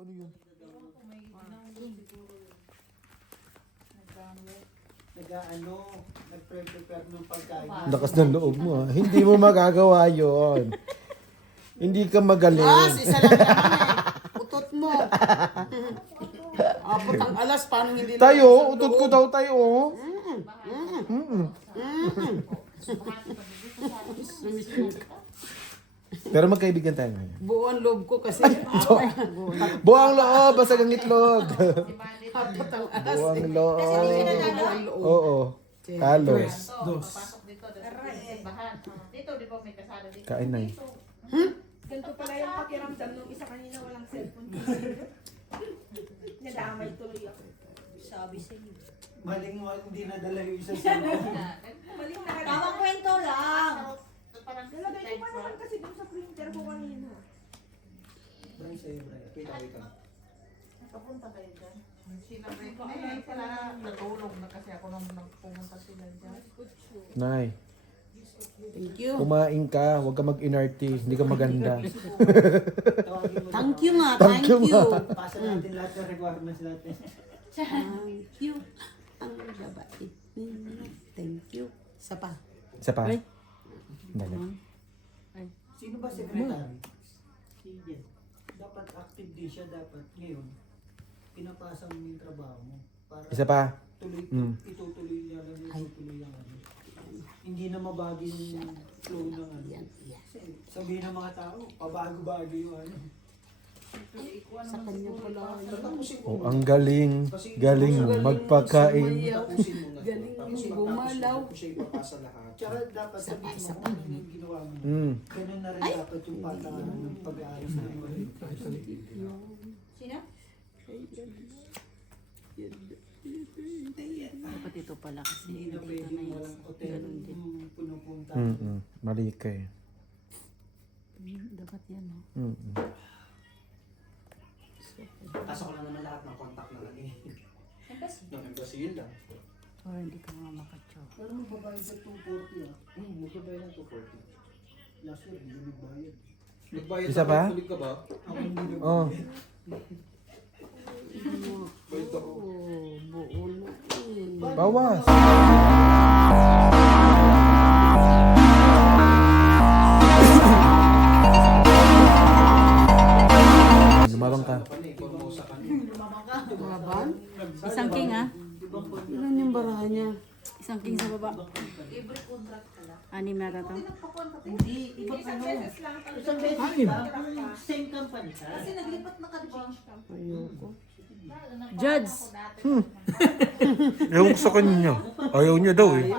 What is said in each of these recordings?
ano yun? Nagprepare ng pagkain. Lakas ng loob mo Hindi mo magagawa yon. Hindi ka magaling. Isa lang naman Utot mo. Abot ang alas, paano hindi na Tayo, utot ko daw tayo. Pero magkaibigan tayo ngayon. Buong loob ko kasi. Buwang loob, basag ang itlog. Abot ang alas. Buwang loob. Buong loob. Oo. Halos. Pasok dito, bahan. Dito, di ba may kasada dito? Kain na Ganito pala yung pakiramdam nung isa kanina walang cellphone. Nadamay tuloy ako. Sabi sa iyo. Maling mo, hindi nadala yung isa sa Maling na Tamang kwento lang. Nalagay ko pa naman kasi dun sa printer ko kanina. Bray sa'yo, Bray. Kita. Nakapunta kayo dyan. Sinabi ko, sila natulog na kasi ako nung pumunta sila dyan. Nay, Thank you. kumain ka. Huwag ka mag-inarte. Hindi ka maganda. Thank you nga. Thank you nga. Pasa natin lahat ng requirements natin. Thank you. Ang babait ninyo. Thank you. Isa pa. Isa pa. Dali. Sino ba secretary? Si Jen. Dapat active din siya. Dapat ngayon, pinapasa mo yung trabaho mo. Para Isa pa. tuloy, itutuloy niya lang yung itutuloy lang Hindi na mabagi yung flow ng ano. Kasi sabihin ng mga tao, pabago-bago yung ano. Sa kanya pala. Oh, ang galing. Galing magpakain. Galing gumalaw. Tsaka dapat sabihin mo kung ano yung ginawa mo. Ganun na rin dapat yung pataan ng pag-aayos na yun. Sino? Dapat ito pala kasi Hindi na dito pwede na walang hotel yung punong-punong tao. Mali kayo. Dapat yan, no? Pasok ko lang naman lahat ng contact na lagi. Ng embassy yun lang. Or hindi ka nga makacho. Pero magbabayad sa 240 Magbabayad ng 240. Last year, hindi nagbayad. Nagbayad Isa pa? Kulig ka ba? Ako hindi nagbayad. Oh. Bayad ako. Buo na Bawas. Lumabang ka. Laban? Isang king, ah. Ilan yung barahan niya? Isang king sa baba. Every contract ka lang. Anim yata to. Hindi, ibang Isang ano. beses lang. Isang beses lang. Same company ka. Kasi naglipat na ka, di ba? Ayoko. Judge! Ewan ko sa kanya. Ayaw niya daw eh.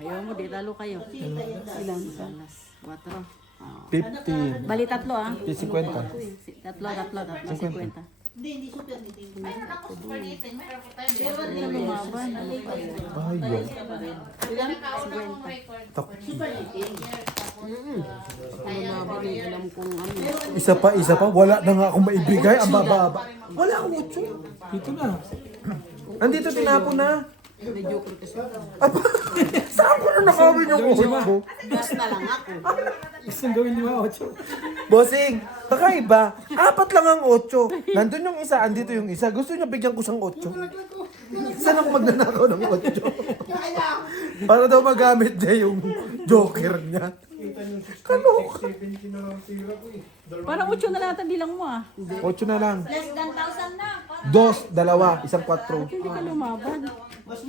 Ayaw mo, di talo kayo. Ilan ka? Alas, 4. 50. Bali tatlo, ah. 50. Tatlo, 50. Hindi super meeting. Mayroon ako super meeting. Mayroon ko tayo. Pero Hindi lumaban. Ayaw. ilan? Super meeting. Lumaban yung alam kong ano. Isa pa. Wala na nga akong maibigay. Ang bababa. Wala akong 8. Dito na. Andito tinapon na. May joker kasi. Saan ko na nakawin yung 8? Gas na lang ako. Isang gawin 5, 8. Bossing, kakaiba. 4 lang ang 8. Nandun yung isa, andito yung isa. Gusto niya bigyan ko sang 8. Saan ako magnanakaw ng 8? Para daw magamit niya yung joker niya. Kalok. Parang 8 na lahat ang bilang mo, ah. 8 na lang. Less than 1,000 na. 2, 2, isang 4. Hindi ka lumaban. Mas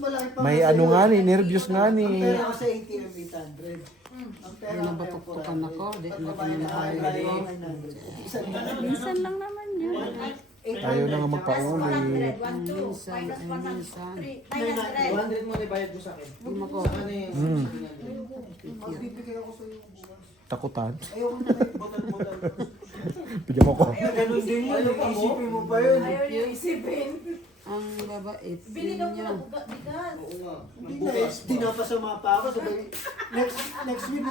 malaki pa. May ano nga ni, nervyos nga ni. Pero ako sa ATM 800. Ang pera Yung batuktukan ako, di na pinahayag ko. Minsan lang naman yun. Ayaw na nga magpaulit. Minsan, minsan. 200 mo na ibayad mo sa akin. Ako. Sa kanya yung Magbibigay ako sa iyo bukas. Takutan. Ayaw mo na kayo, butan-butan. Bigyan mo ko. Ganun din yun, isipin mo pa yun. Ayaw niyo isipin. Ang babait. Bili daw ko niya. ng bigas. Oo nga. Hindi na, dinapasama pa ako. Sabay, next week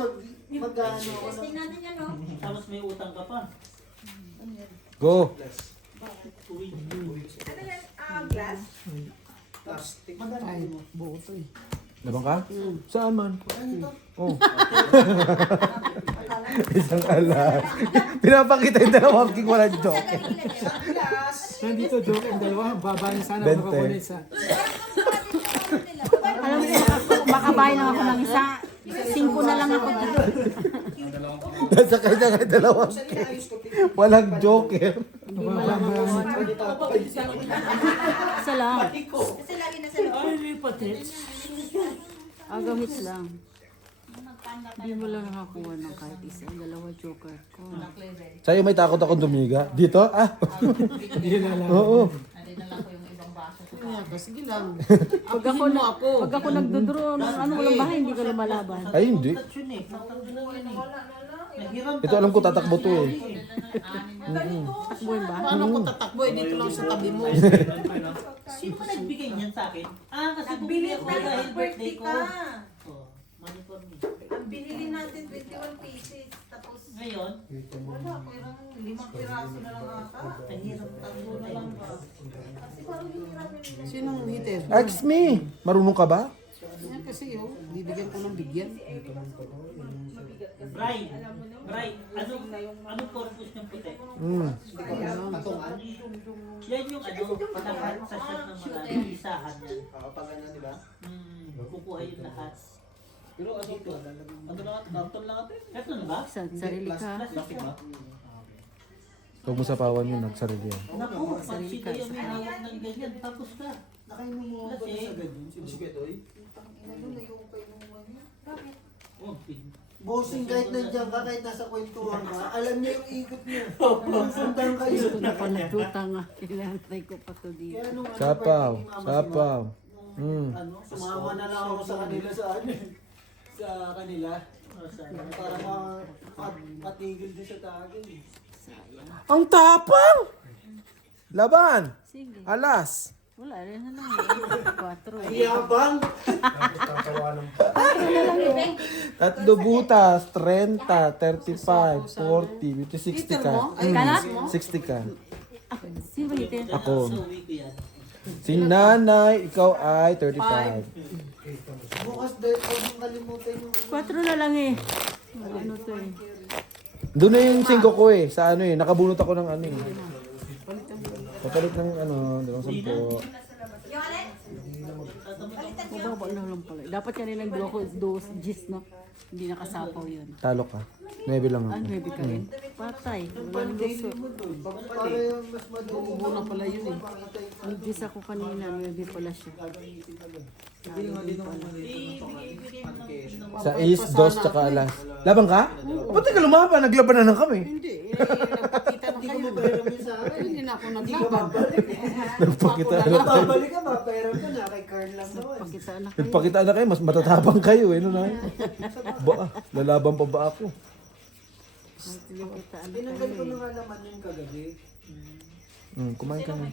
mag-ano ako. Testing natin yan, no? Tapos may utang ka pa. Go. Ano yan? Glass? Plastic. Ay, buo to eh. Labang ka? Saan man? Oh. Isang alas. Pinapakita yung dalawang king walang joke. Nandito joke ang dalawa, babae sana 20. makakuha na isa. Alam mo, makabahay lang ako ng isa. 5 na lang ako dito. Nasa kanya nga dalawang king. Walang joker. Isa lang. Kasi lagi na sila. Agaw hits lang. Hindi mo lang nakakuha ng kahit isa. Dalawa joker ko. Sa'yo may takot akong dumiga. Dito? Ah. Hindi na lang. Oo. Hindi na lang ko yung ibang baso. Sige lang. Pag ako nagdodraw ng ano walang bahay, hindi ka lumalaban. Ay, hindi. Ito alam ko tatakbo to eh. Takbuhin ba? Paano ko tatakbo? Dito lang sa tabi mo. Sino ba nagbigay niyan sa akin? Ah, kasi Nagbili bumili ako na dahil ng birthday ko. ka. Oh, money for me. Ang binili natin 21 pieces. Tapos Ngayon, wala, parang 5 piraso na lang ata. ang hirap Tatlo na lang ba? Kasi parang hihiramin nila. Sinong hitter? Ask me. Marunong ka ba? Yan kasi yun. Bibigyan ko ng bigyan. Brian, ano purpose ng puti? Mm. Yan yung patakan sa shot ng marami, isahan yan. Pag ano, di ba? Kukuha yung lahat. Pero ano to? Ano lang ito? Karton lang ito? Ito na ba? Sa sarili ka. Plastic ba? Huwag mo sapawan yun, nagsarili yan. Naku, pag sino yung may hawak ng ganyan, tapos ka. Nakainom mo ba Kasi- sa ganyan? Si Betoy? Oh, Bossing, kahit nandiyan ka, kahit nasa kwentuhan ka, alam niya yung ikot niya. Sundan kayo. Gusto na pala tutanga. Kailangan ko pa to dito. Kaya nung ano, Sapaw. birthday ni Mama Sapaw. Simon, Mm. ano, sumama na lang ako sa kanila sa ano, sa kanila. Para matigil din sa tagay. Ang tapang! Laban! Sige. Alas! Wala rin na lang. 4. Yabang! Tatlo butas, 30, 35, 40, 50, 60 ka. Kalat? 60 ka. Sino ba hitter? Ako. Sa uwi ko yan. Si nanay, ikaw ay 35. Bukas dahil huwag mong kalimutan yung ano. 4 na lang eh. Ano to eh. Doon na yung 5 ko eh. Sa ano eh. Nakabunot ako ng ano eh. Papalit ng ano, 210. Mababa na lang pala. Dapat kanina nagduwa ko dos gis no. Hindi nakasapaw yun. Talo ka. 9 lang Ah, ako. 9 ka rin. Patay. Wala nang gusto. Para yung mas madali. Una pala yun eh. Nag-gis ako kanina. 9 pala siya. Sa Ace, Dos, tsaka Alas. Laban ka? Ba't ka lumaban? Naglaban na kami. Hindi. Nakakita na kayo. Hindi na ako naglaban. Nagpakita na. Babalik ka, mapera ka na. Kay Carl lang naman. Pakita na kayo. Nagpakita na kayo. Mas matatapang kayo eh. No, nay? Ba, lalaban pa ba ako? Pakita na Tinanggal ko kayo. na nga naman yung kagabi. Kumain ka na.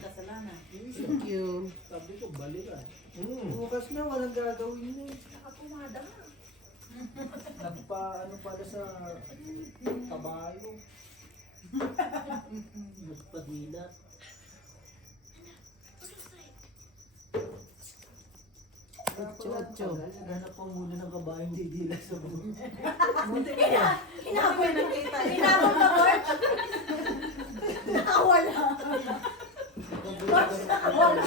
Thank you. Sabi ko, balik ah. Bukas na, walang gagawin na eh. Nagpa, ano pala sa kabayo. Nagpadila. Ocho. Hanap pa muna ng kabayo, hindi dila sa buhay. Hinabol na kita. Hinabol ka, Bort? Nakawala. Nakawala.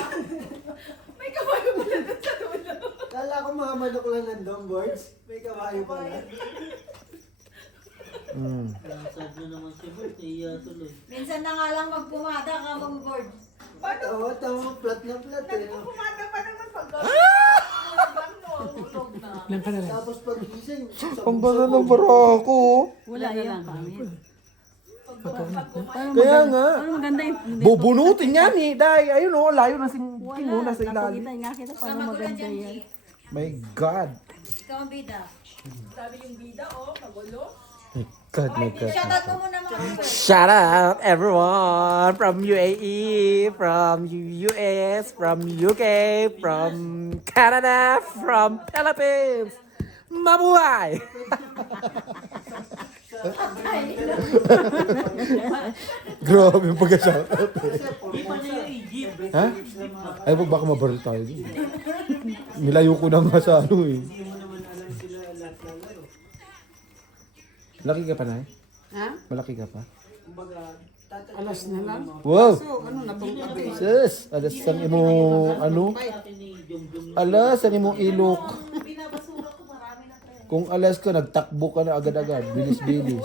May kabayo pala doon sa dulo. Kala ko mga manok lang nandun, boards. May kabayo pala. Sad na naman si Bert, naiya tuloy. Minsan na nga lang magpumada ka mag-board. Oo, tama, flat na flat eh. Pumada pa naman pag ulog na. Lang ka na lang. Tapos pag gising, Ang bala ng barako. Wala na lang kami. Kaya nga. Ano maganda yung... Bubunutin yan eh. Dahil ayun o, layo na sing kino na sa ilalim. Nakakita nga kita paano maganda yan. My God. Ikaw ang bida. Sabi yung bida, oh, magulo. God, my God. Shoutout mo muna mga viewers. Shout out everyone from UAE, from US, from UK, from Canada, from Philippines. Mabuhay! Grabe yung pagka-shoutout. Di pa niya yung Egypt. Ha? Ay, wag baka mabaril tayo. Nilayo ko na nga sa ano eh. hindi mo naman alam sila lahat ng laro. Malaki ka pa na Ha? Malaki ka pa? Kumbaga, Alas na lang. Wow! So, ano na tong kape? Sus! Alas ang imo, ano? Alas ang imo ilok. Binabasura ko, marami na tayo. Kung alas ka, nagtakbo ka na agad-agad. Bilis-bilis.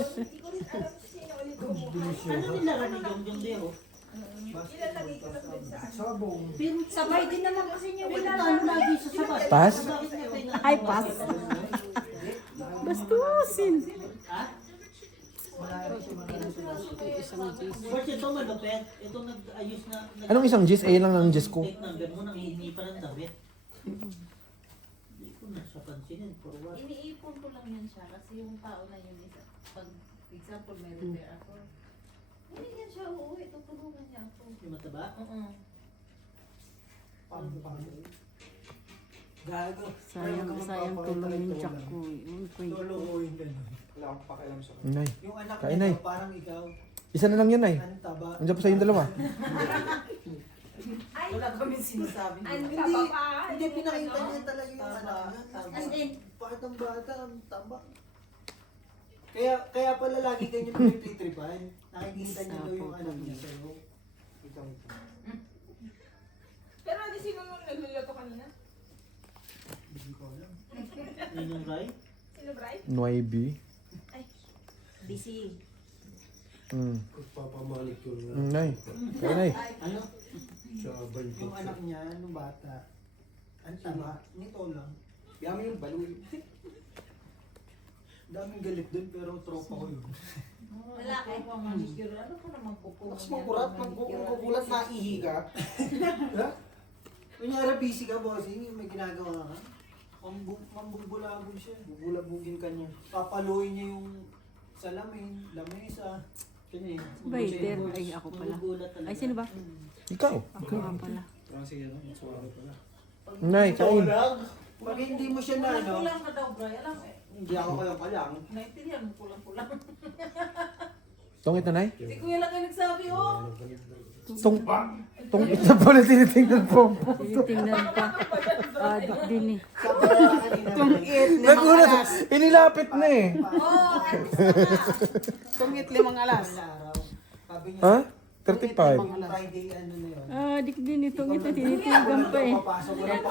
Ano nila ni Jongjong Deo? Sabay din naman kasi niya Ano lagi sa sabat? Pas? Ay, pas. Bastusin. Boss, ito malupit. Ito nag-ayos na. Anong isang G's? A lang ng G's ko. Take number mo, nangihingi pa ng damit. Hindi ko na siya pansinin. For what? Iniipon ko lang yan siya kasi yung tao na yun isa. Pag example, may repair ako. Hindi yan siya uuwi, tutulungan niya ako. Yung mataba? gago. Sayang tuloy yung jack ko. Yun ko yun. Lulukuhin ka na. Wala akong pakialam sa Nay. Yung anak Kain, niya Nay. daw, parang ikaw. Isa na lang yan, Nay. Ang taba. Andiyan pa sa yung dalawa. Wala kami sinasabi. Hindi pinakita niya talaga yung anak niya. As in, Bakit ang bata, ang taba. Kaya pala lagi ganyan pinagtitripan. Nakikita niya daw yung anak niya sa'yo. Ikaw. Pero hindi sino nung nagluluto kanina? Hindi ko alam. Yun yung Rai? Sino, Bray? 9. busy. Papamanicure na. Nay. Kaya, Nay. Ano? Sa balik. Yung anak niya, nung bata, ang taba, nito lang. Yami yung baloy. Daming galit dun, pero tropa ko yun. Lalaki. Manicure. Ano ka naman kukuha? Tapos magkurat, magkukulat na ihi ka. Kunyara busy ka, bossing, may ginagawa ka. Mambubulabog siya. Bubulabugin ka niya. Papaluin niya yung salamin, lamesa. Kanya eh. Waiter. Ay, ako pala. Magugulat talaga. Ay, sino ba? Ikaw. Ako nga pala. Sige, no? Suwari pala. Nay, kain. Pag hindi mo siya na, ano, Kulang ka daw, Bray. Alam mo, Hindi ako kayo palang. naintindihan mo kulang-kulang. Tongit na, Nay. Si Kuya lang yung nagsabi, oh. Tongit na pala tinitingnan po. Tinitingnan pa. Dik din eh. sabi ko na kanina. Tungit, Nagulat. Inilapit na eh. Oh, artist ka na. Tungit 5 alas. Araw. Sabi niya, Ha? Friday, 35. ano na yun. Dik din eh. Tungit na tinitingnan pa eh. Papasok ko ng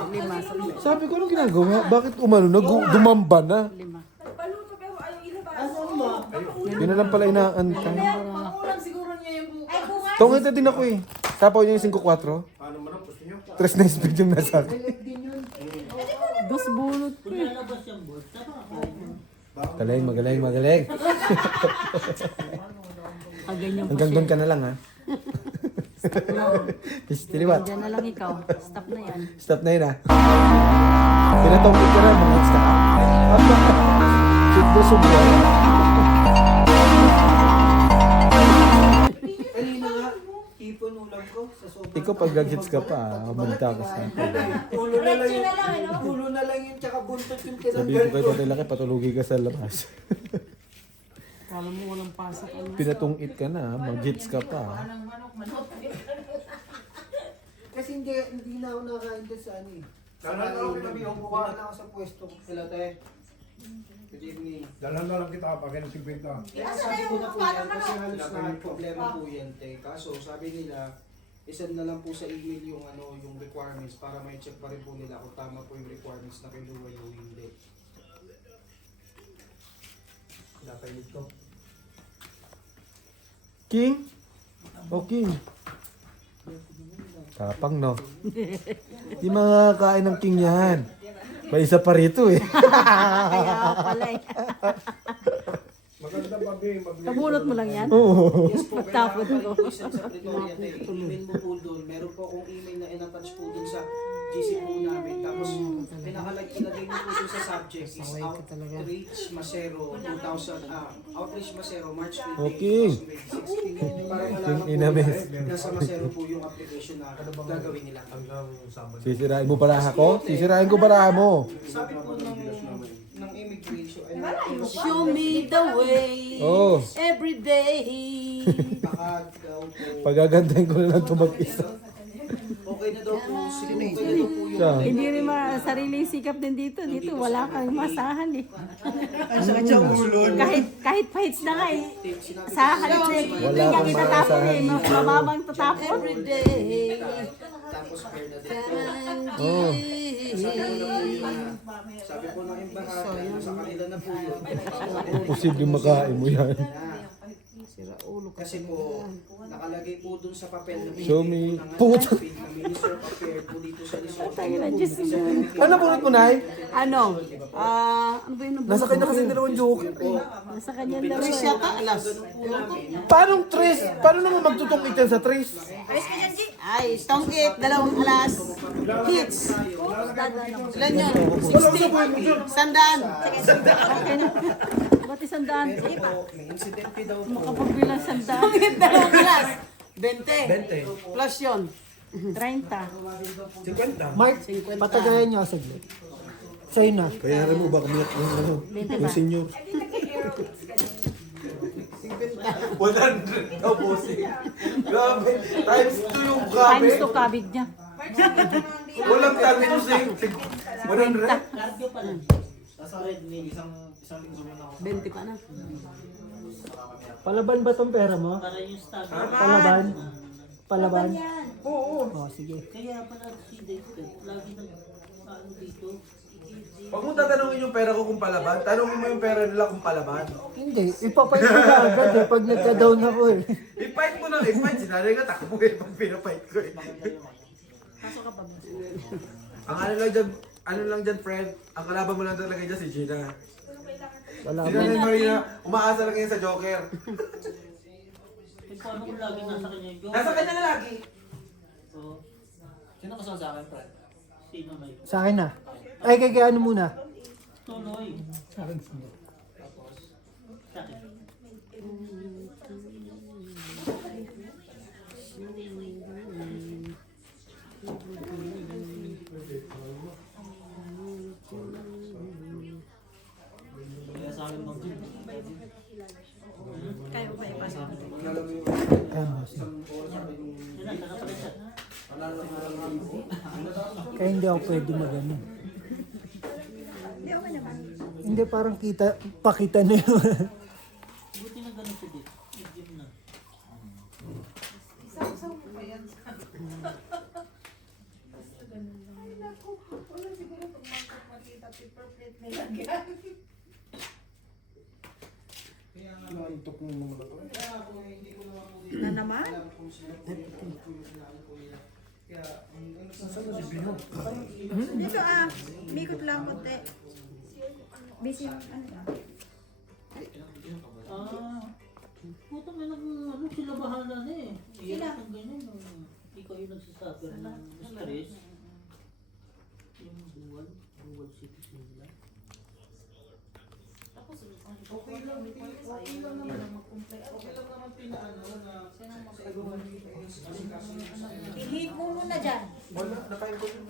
5. Sabi ko, anong ginagawa? Bakit umano na? Dumamba na. 5. Nagpaluto pero ayaw ilabas. Ano mo? Yun na lang pala inaantay. Pangulang siguro niya yung bukas. Ay, bunga. Tongit na din ako eh. Tapaw niyo yung 5-4. Paano man ang gusto nyo? 3 na speed yung nasa akin. Galit din yun. Dos bulot ko Kung eh. lalabas yung board, dapat kakain mo. Magaling, magaling, magaling. Ganyan pa Hanggang siya. doon ka na lang ha. Istiliwat. Diyan na lang ikaw. Stop na yan. Stop na yun ha. Pinatongkit ka na, mga stop. Sigdo subuan. Kanina nga, hipon ulam ko sa sobrang. Ikaw pag gagits ka pa, humanda ka sa akin. Ulo na lang Diretso yun. na lang, ano? Ulo na lang yun, tsaka buntot yung Sabi tinanggal ko kay ko. Tatay Laki, patulugi ka sa labas. Kala mo walang pasok. Pinatungit ka na, mag-gits ka pa. Anong manok. Kasi hindi na ako nakain doon sa ano eh. Dalan na lang kita, Biyo, buka. Hindi na ako sa pwesto ko. Sila te. Good evening. Dalan na lang kita kapag ng 50. Kaya sabi ko na po yan, kasi halos na May problema po yan, te. Kaso sabi nila, isend na lang po sa email yung ano, yung requirements para may check pa rin po nila kung tama po yung requirements na kinuha yung hindi. Dapat ito. King? O King? Tapang no. Di makakain ng King yan. May isa pa rito eh. Kaya pala eh. Maganda ba, Bing? Kabulot mo lang yan? Oo. Yes po, Tapos kailangan ko. pa rin po isend sa Pretoria, te. Email mo po doon. Meron po akong email na in-attach po doon sa GC po namin. Tapos ilagay mo po doon sa subject is Outreach Masero 2000, Outreach Masero March 20, Okay. 2016. Para malaman po Inamis. nasa Masero po yung application na gagawin nila. Hanggang Sabado. Sisirain mo para ako? Sisirain ko para mo. Sabi po ng immigration, ay Show me the way. Oo. Every day. baka daw po. Pagagandahin ko na lang ito mag-isa. Okay okay na daw po. Okay na daw po yung... Siya. Hindi rin sariling sikap din dito. Dito wala kang masahan eh. Kahit fights na nga eh. Sa halip na Wala niya kang itatapon eh. maasahan. Mababang tatapon. Tapos fair na din po. Oh. Sabi po ng embahada, sa kanila na po yun. Posible makain mo yan. Kasi po, nakalagay po dun sa papel na Show me. ng Puta. na Minister of Affairs po dito sa Luzon. Ano bunot mo, Nay? Ano? Ano ba yun? Nasa kanya kasi dalawang joker eh. Nasa kanya na Tres rin. yata, alas. Paano tres? Paano naman magtutungkit yan sa tres? Ay, tongkit, dalawang alas. Hits. Ilan yun? 60. Sandaan. Okay na. Ba't isandaan? Pero po, may incidente daw po. Makapagbilang sandaan. Dalawang alas. 20. Plus yun. 30. 50. Mark, patagayan niyo saglit. Sa'yo na. Kaya rin mo ba kami yung senior? 100 daw, bossing. Grabe. Times 2 yung grabe. Times to kabig niya. Walang times 2, 100? Cardio pa lang. Sa red meal, isang linggo na ako. 20 pa na. Palaban ba tong pera mo? Para yung stock. Palaban? Palaban? Oo. Oh, sige. Kaya pala si Dexter, lagi nag ano dito. Huwag mong tatanungin yung pera ko kung palaban. Tanungin mo yung pera nila kung palaban. Hindi, ipapalit ko na agad eh pag nagka-down ako eh. I-fight mo lang, i-fight. Sinanay ka, takbo eh pag pinafight ko eh. Ang ano lang dyan, friend, ang kalaban mo lang talaga dyan si Gina. Wala Si mo. Nanay Marina, umaasa lang yan sa Joker. Eh, paano kung lagi nasa kanya yung joke? Nasa kanya na lagi. So, Sino kasama sa akin, Fred? sino na yun? Sa akin na. Ay, kaya ano muna? Tuloy. Sa akin sige. Tapos, sa akin. Kaya sa akin mag Kaya ko ba ipasa? Ayan, boss. Yun na, nakapagay siya. Kaya hindi ako pwede mag-ano. Hindi, parang pakita na yun. Buti na ganun si Dick. Medium na. Nantok mo mga to. Na naman? Dito mikot lang konti. Busy ano. Puta may ano sila bahala na eh. Sila? Ang ganyan. Ikaw yung nagsasuffer ng stress. Yung dual citizen nila. Tapos, okay lang naman mag-comply. Okay lang naman pinaano na sa I-hit mo muna dyan. Wala, nakain ko yun.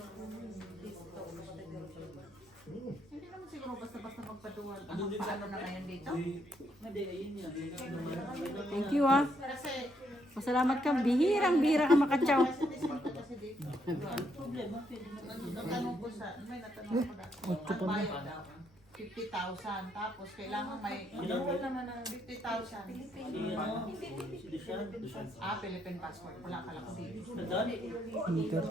Hindi naman siguro basta-basta magpaduwal. Paano na ngayon dito? Hindi, ayun yan. Thank you ah. Kasi, Masalamat ka. Bihirang-bihira ka makatsaw. kasi dito. Problema, pwede mo ano. Natanong ko sa, may natanong ko na, ang bayad daw, 50,000. Tapos kailangan may, magkaroon naman ng 50,000. Si Deshaun. Philippine passport. Wala ka lang dito. Nadali. 50,000.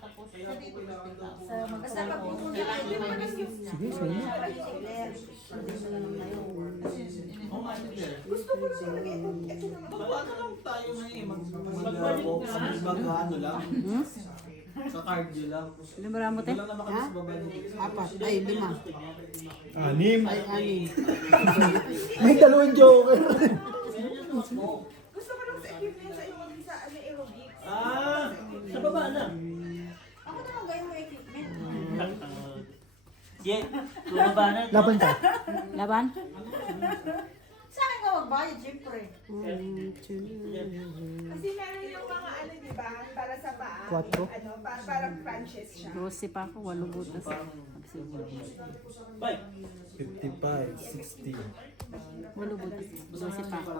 Tapos sa dito 50,000. Basta pag pumunta Kailangan kayo, may gift. Sige, sige. gusto ko na Ano lang tayo na eh, mag-ano lang. Sa cardio lang. Ilan ba mo te? Wala naman kami sa babalik. 4. Ay, 5. 6. Ay, 6. May dalawang joker. Gusto ko lang sa equipment sa iyo sa aerobics. Sa baba lang. Ako na gawin mo equipment. Yeah, lumabanan. Laban ka. Laban? Sa akin ka magbayad, syempre. 1, 2, Kasi meron yung mga ano, di ba? Para sa paa. Kwatro? Ano, parang franchise siya. 12 pa ako. 8 butas. Bye. 55, 60, 8 butas. 12 pa ako.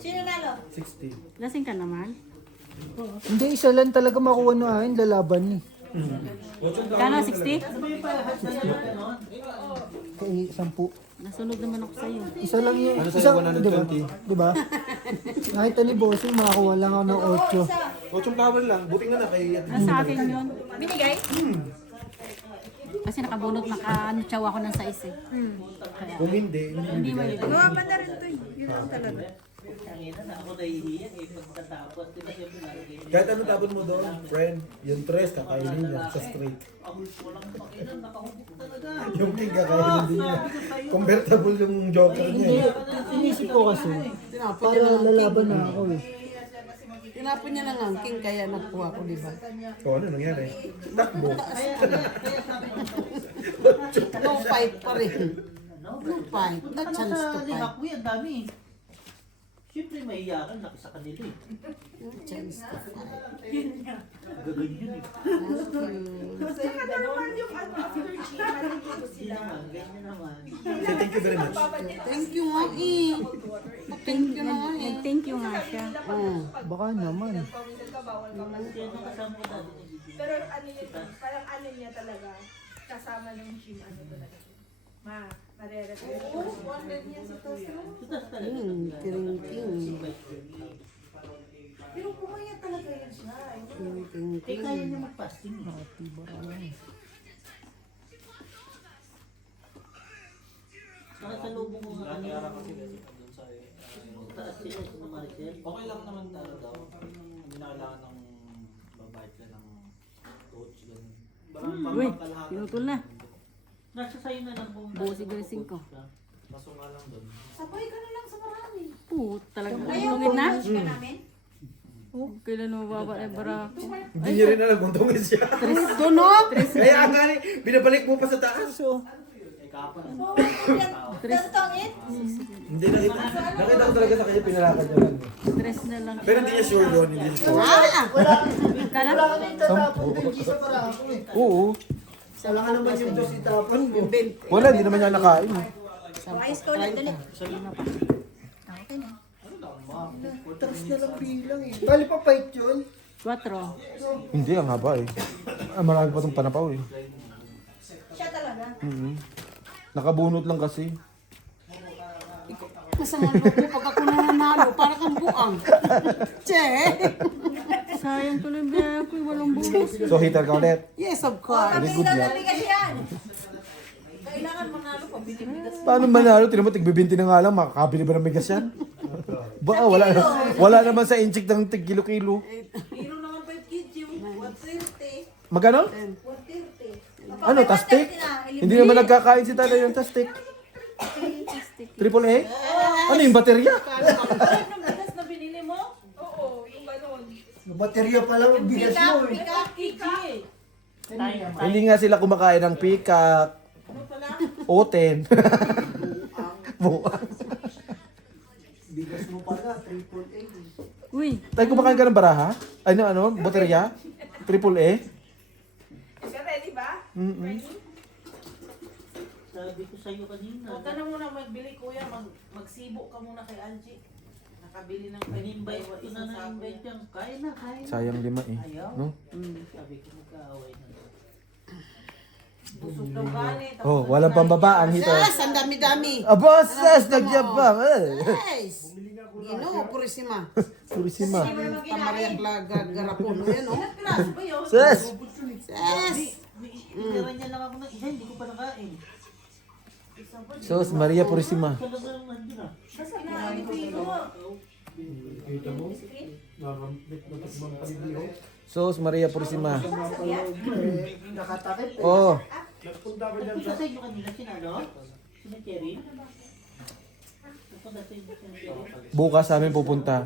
Sino nalo? 60. Lasing ka naman? Hindi, isa lang talaga makuha na akin, lalaban niya. Kano, 60? Kaya 10. Nasunod naman ako sa'yo. Isa lang yun. Ano sa'yo, Isa, 120? Diba? Nakita ni Bossing, makakuha lang ako ng 8. Ochong towel lang. Buti nga na kay Sa akin yun. Binigay? Kasi nakabunot, naka-tsaw ako ng size eh. Kung hindi, Hindi mo yun. Gawa pa na rin to eh. Yun ang talaga. Tangina na ako nahihiyan eh. Pagkatapos, di ba siyempre nalagay niya. kahit ano tapon mo doon, friend, yung tres kakainin niya sa straight. Ahul ko lang pakinan, nakahubog talaga. Yung king kakainin din niya. Convertible yung joker niya. Hindi, eh. inisip ko kasi, para lalaban na ako eh. Tinapon niya ng angking kaya nakuha ko, di ba? O ano nangyari? Takbo. No fight pa rin. No fight. No chance to fight. Ako yan, dami. Siyempre mahiyakan, laki sa kanila eh. No chance to fight. Gaganyan eh. Ano naman yung ano, after gym, nalilito Hindi sila. naman, ganyan naman. Say thank you very much. Thank you nga eh. Thank you na nga eh. Thank you nga siya. Baka naman. Pawisan ka, bawal ka man. Kaya nung kasama ko dati nagiging. Pero ano yun, parang ano niya talaga, kasama ng gym, ano talaga. Marere-refresh. Oo, wonder niya sa Toastro. Tutas talaga. Ting-ting. Pero pumayat talaga yan siya. Eh, kaya niya mag-fasting eh. Saka sa lubong ko nga kanina. Taas sila sa Maricel. Okay lang naman talaga. Hindi na kailangan ng babayad ka ng coach. Uy, pinutol na. Nasa sayo na lang kung Buo siguro 5. Kaso nga lang doon. Sabay ka na lang sa marami. Talagang Ayaw, tungin na. coach ka namin. Oh, kailan mo baba eh, barako. Hindi niya rin alam kung tungin siya. Tunog! Kaya nga ni, binabalik mo pa sa taas. Oo, tantangin. Hindi nakita. Nakita ko talaga sa kanya pinalakad niya lang. Stress na lang. Pero hindi niya sure doon, hindi niya sure. Kana? kami tatapon ng gisa para ako eh. Oo. Wala ka naman yung dos itapon mo. Wala, hindi naman niya nakain. Ayos ka ulit, dali. Taas na lang bilang eh. Bali pa fight yun. 4. Hindi, ang haba eh. Marami pa itong panapaw eh. Siya talaga. Nakabunot lang kasi. Masama loob mo pag ako nanalo, para kang buang. Che! Sayang tuloy biya ko, walang bulos. So, hitter ka ulit. Yes, of course. Very good luck. Kasi yan. Kailangan manalo pa, bigas. Paano manalo? Tinan mo, tigbibinti na nga lang, makakabili ba ng bigas yan? Ba, wala naman sa inchik ng tig kilo-kilo. Hero naman 5 kg yung 130. Magkano? 130. Ano, tastik? Hindi naman nagkakain si tatay ng tastik. Triple A? Ano yung baterya? Yung bigas na binili mo? Oo, yung gano'n. Yung baterya pa lang ang bigas mo eh. Hindi nga sila kumakain ng pikak. Oten. Buang. Bigas mo pala, triple A. Uy, Tayo kumakain ka ng baraha? Ay, ano? Baterya? Triple A? Ready ba? sabi ko sa'yo kanina. Huwag ka na muna magbili kuya, magsibo ka muna kay Algie. Nakabili ng In-invite ko na na-invite yan. Kaya na, kaya na. Sayang 5 eh. Ayaw. No? Sabi ko magkaaway na. busog daw gani. Oh, walang pambaba ang hitter. yes, ang dami-dami. Aba, sas, nagyabang. Yes! Ino, purisima. Purisima. Pamariang garapon. Yan, oh. Piraso ba yun? Sas! Yes! Itira niya lang ako ng isa, hindi ko pa nakain. Sos, Maria Purisima. Talagang nandun ah. Kita mo? Narampit na takbang palibiho. Sos, Maria Purisima. Nakatakip eh. Oh, Nagpunta ko dyan Nagpunta sa... sa inyo kanina, sinalo? Sina Cherry? Nagpunta sa inyo sina Cherry? bukas sa amin pupunta.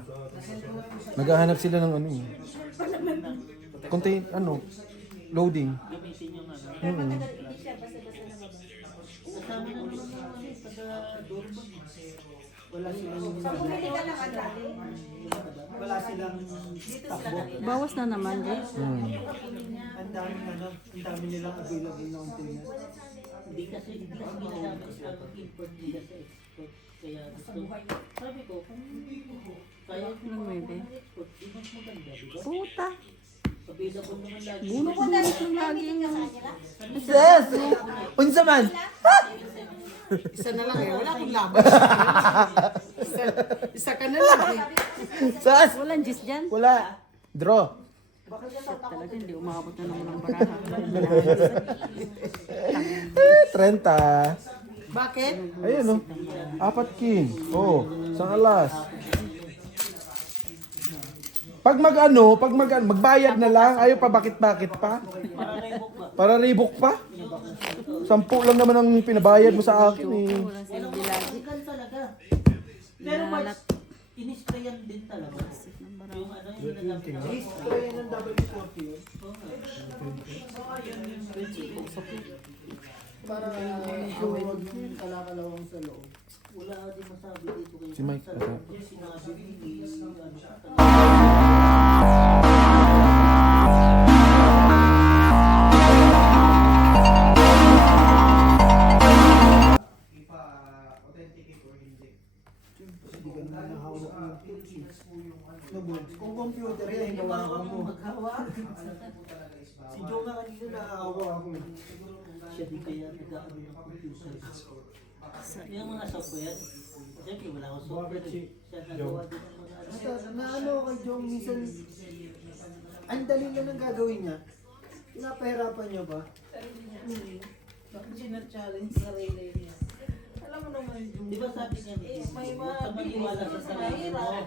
Naghahanap sila ng ano eh. Contain, ano, loading. Gamitin yung ano. Kasama na naman ng ano, taga-doorbell. Wala silang Bumili ka ng ano. wala silang takbo. Bawas na naman, Jess. Ang dami ano, ang dami nilang available na container. Hindi kasi ginagamit sa import nila sa export. Kaya gusto, sabi ko, kung kaya ko Anong maybe? export, hindi mas maganda, di ba? Puta. Available naman lagi. Bunot-bunot lang lagi yung... Sis! Unsa man? Isa na lang eh. Wala akong laban. Isa ka na lang eh. Sas! Walang gis dyan. Wala. Draw. Talaga hindi umabot na naman ang baraha. 30. Bakit? Ayun oh. 4 king. Oh, isang alas. Pag magbayad na lang, ayaw pa bakit pa? Para ribok pa? 10 lang naman ang pinabayad mo sa akin eh. Walang silbi lagi. Sigan talaga. Pero mas inisprayan din talaga. Yung ano yung nagagawa. Spray ng W40 yun. Para huwag yung kalakalawang sa loob. Wala din masabi dito kayo. Si Mike, Sa ata. sinabi ni ano siya talaga. ipa-authenticate or hindi. Hindi ka naman nahawak ng tools. Kung computer yan, hinawakan mo. Si Joe nga kanina nahawak ako. Siya din kaya nagkakaroon ng computer. Yung mga software, siyempre wala akong software. Siya nagawa din ng mga ano. Basta naano kay Joe, minsan, ang dali na ng gagawin niya. Pinapahirapan niyo ba? Bakit sina-challenge sa sarili niya? Alam mo naman, Di ba sabi niya, may huwag ka maniwala sa sarili mo. mahirap.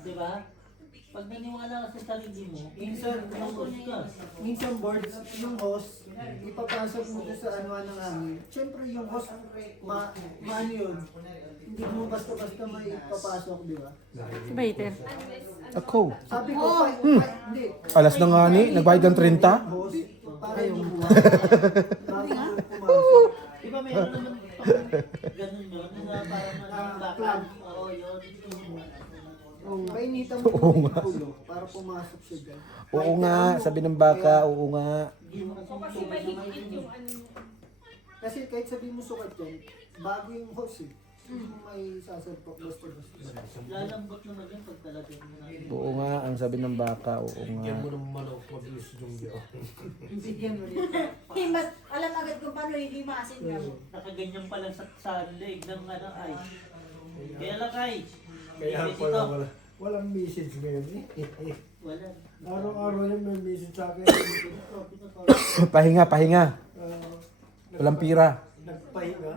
Di ba? Pag naniwala ka sa sarili mo, Minsan, focus ka. minsan boards, yung host, ipapasok mo doon sa anuan ng hangin. Siyempre yung host, maano yun, hindi mo basta-basta may ipapasok, di ba? Si Baiter. Ako. Sabi ko, hindi. Alas na nga ni, nagbayad ng 30. Host, para yung bago pumasok. Di ba meron naman ganun yun, na parang backup. Oo, yun. Painitan mo yung ulo para pumasok siya dyan. Oo nga, sabi ng baka, oo nga. Hindi mo kasi Kasi mahigpit yung ano niya. Kasi kahit sabi mo sukat yan, bago yung host eh. Hindi mo may sasalpok basta-basta. lalambot naman yan pag talaga yung Oo nga, ang sabi ng baka, oo nga. Bigyan mo ng manok, mabilis yung diyo. Bigyan mo rin. Himas, alam agad kung paano hihimasin niya. nakaganyan pa lang sa leg ng ano ay. Kaya lang ay. Kaya Dito. pala walang message ngayon eh. Wala. Araw-araw yan may message sa akin. Pahinga. Ah, Walang pira. Nagpahinga.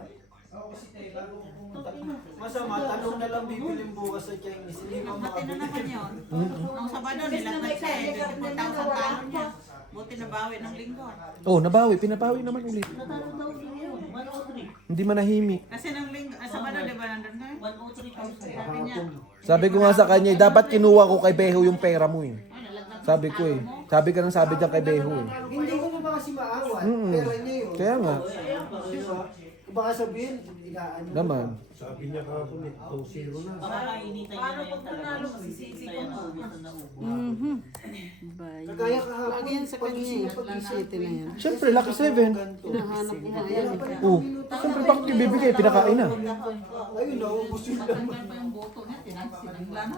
Masama, talong na lang bibiling bukas sa Chinese. Hindi pa Buti na makabili. naman yun. Nung Sabado, nilagay siya eh. 50,000 talon niya. Buti nabawi ng linggo. Oh, nabawi, pinabawi naman ulit. Natalo daw din yun. 103. Hindi manahimik. Kasi nung linggo, Sabado, di ba nandun ka? 103,000. Sabi niya, Sabi ko nga sa kanya, dapat kinuha ko kay Beho yung pera mo eh. ay, nalaglag Sabi ko eh. Sabi ka ng sabi dyan kay Beho eh. Hindi ko naman kasi maawan. Mm. Pera niya yun. Kaya nga, Diba? Kung baka sabihin, inaano mo naman. Sabi niya kahapon eh, 2-0 na. Baka kainitan niya Paano na yan pag talaga. nanalo, masisisi Kaya ka naubos na naubos. Mhm. Bye. Kagaya kahapon, Lagi yan sa kanya eh. City na yan. Siyempre, Lucky 7. Hinahanap ko nga yan. Oh, siyempre bakit yung bibigay? Pinakain na. Ayun, naubos yun lang. Natanggal pa yung boto niya, sinangla na.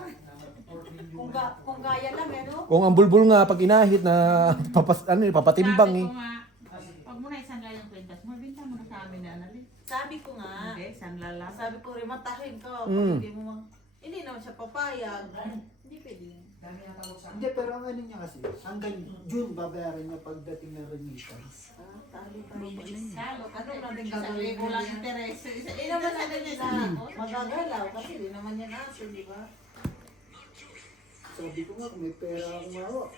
Kung gaya lang, ano? Kung ang bulbul nga, pag inahit na papatimbang eh. Sabi ko nga, pag mo na isangla yung kwentas mo, binta mo na sa amin na analit. Sabi ko nga, Hindi, sanla lang. sabi ko rin, matahin ka. Mm. Hindi mo hindi naman siya papayag. Hindi pwede. Hindi, pero ang ano niya kasi, hanggang June babayaran niya pagdating ng remittance. Tali pa rin. Salo, Ano kasi natin isang gagawin libo mo lang yan? interes. Hindi naman sa ganyan sa magagalaw kasi di naman yan aso, di ba? Sabi ko nga, kung may pera akong mawak,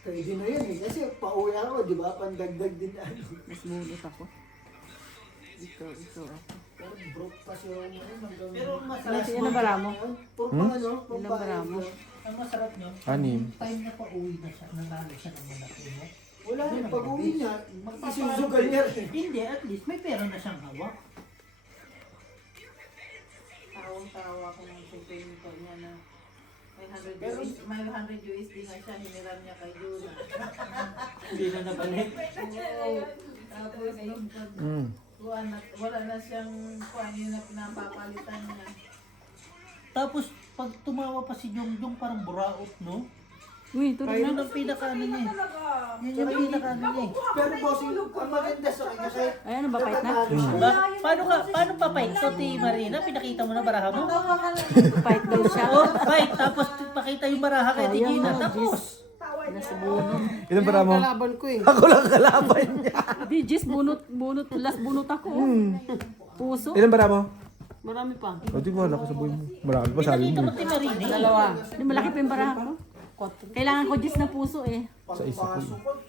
pwede na yan eh. Kasi pauwi ako, di ba? Pandagdag din ano. Mas mulot ako. Ikaw ako. Pero broke pa siya ako ngayon hanggang... Pero ang Ilan masarap ilan ba mo? Puro Hmm? pa ano, Ilang pambayad baramo? lang. ang masarap nyo, Anim. time na pa-uwi na siya, nanalo siya ng malaki mo. Wala rin, pag-uwi niya, isusugal niya rin. Hindi, at least may pera na siyang hawak. Tawang-tawa ko ng suplemento niya na Pero- may 100 USD nga siya, hiniram niya kay Juna. Hindi na nabalik. Tapos nung pag Mm. wala na siyang kuwan yun na pinapapalitan niya. Tapos, pag tumawa pa si Jongjong, parang buraot, no? Uy, tuloy Yun na. ang pinaka-ano niya eh. Talaga. Yun yung pinaka-ano niya eh. Pero bossing, ang maganda sa akin kasi Ay, ano ba, fight na? Paano pa fight? So, ti Marina, pinakita mo na baraha mo? Fight daw siya. Oh, fight. Tapos pakita yung baraha kay Sayang Tigina. na, Tapos, Ilan para mo? Kalaban ko eh. Ako lang kalaban niya. Di, Jess, bunot, last bunot ako. Puso. Ilan para mo? Marami pa. O, di wala ka sa buhay mo. Marami pa sabi pinakita mo. mo ti Marina. Dalawa. Di, malaki pa yung baraha ko. Kailangan ko Jess na puso eh. Sa isa ko.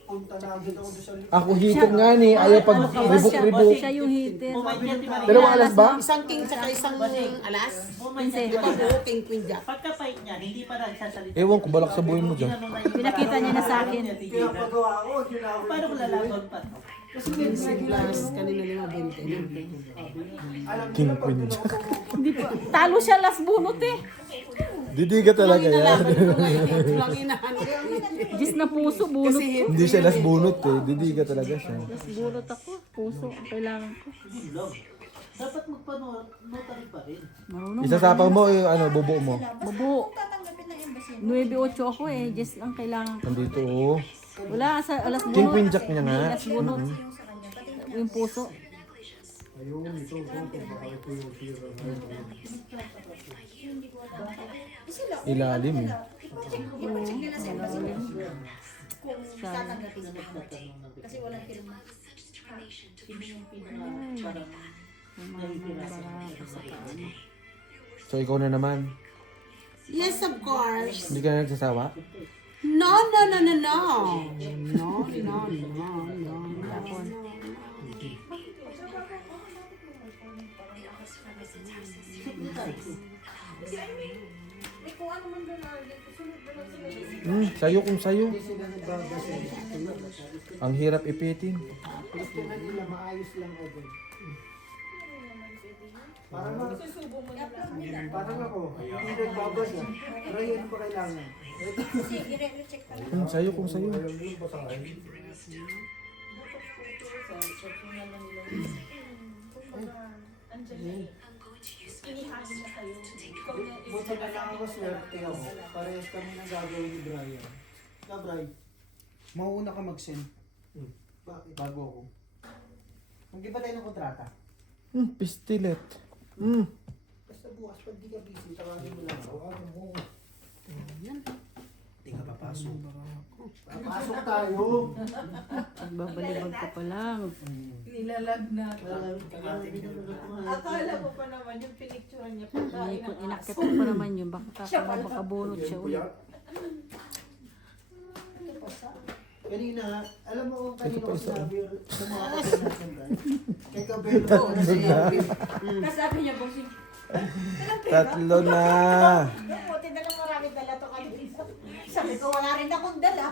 punta na agad ako doon sa Ako hitin nga ni. Ayaw pag ribok-ribok. Siya yung hitin. Moment niya ti Marina. Dalawang alas ba? Isang king tsaka isang alas. Moment niya ti Di ba Marina. po, king queen jack? Pagka-fight niya, hindi pa nagsasalita. Ewan ko, balak sa buhay mo dyan. Ginano na yung Pinakita niya na sa akin. niya, Tigina. pinapagawa ko. Ginagawa Paano ko lalaban pa? Kasi may Plus, kanina nila 20. King Queen. Hindi pa. Talo siya last bunot eh. Didiga talaga yan. Lang inaano. Jess na puso, bunot ko. Hindi siya las bunot eh. Didiga talaga siya. Last bunot ako. Puso. ang Kailangan ko. Hindi lang. Dapat magpa-notary pa rin. Marunong. Isasapang mo yung ano, bubo mo. Bubo. 9-8 ako eh. Jess ang kailangan ko. Nandito oh. Wala sa alas bunot. King Queen Jack niya nga. Alas bunot. Yung puso. Ilalim eh. Kasi walang pirma. So ikaw na naman. Yes, of course. Hindi ka na nagsasawa? No, no, no, no, no. No, no, no, no. Eh, kung ano man doon sunod na lang sila. Sayo kung sayo. Ang hirap ipitin. gusto na nila maayos lang agad. Parang Susubo mo na lang. parang ako, hindi nagbabasa. Pero yun pa kailangan. Kasi i-recheck pa lang. Sayo kung sayo. Andiyan na. Inihagin na kayo. Ikaw na Buti na lang ako swerte ako. Parehas kami nang gagawin ni Brian. Na Brian, mauuna ka mag-send. Bakit? Bago ako. Hindi ba tayo ng kontrata? Pistilet. Basta bukas pag di ka busy, tawagin mo lang ako. Hindi ka papasok. Papasok tayo. Magbabalibag ka pa lang. nilalag na. Akala mo pa naman yung pinicturean niya pagkain ng Inakit aso. ko pa naman yun. Baka bunot siya ulit. Kanina, alam mo kung kanina Ito pa ko isa. sinabi sa mga kapatid natin, Brian? Kay Cabello. Kasabi niya, bossing, Tatlo na. Buti na lang marami dala to kanina. Sabi ko, wala rin akong dala.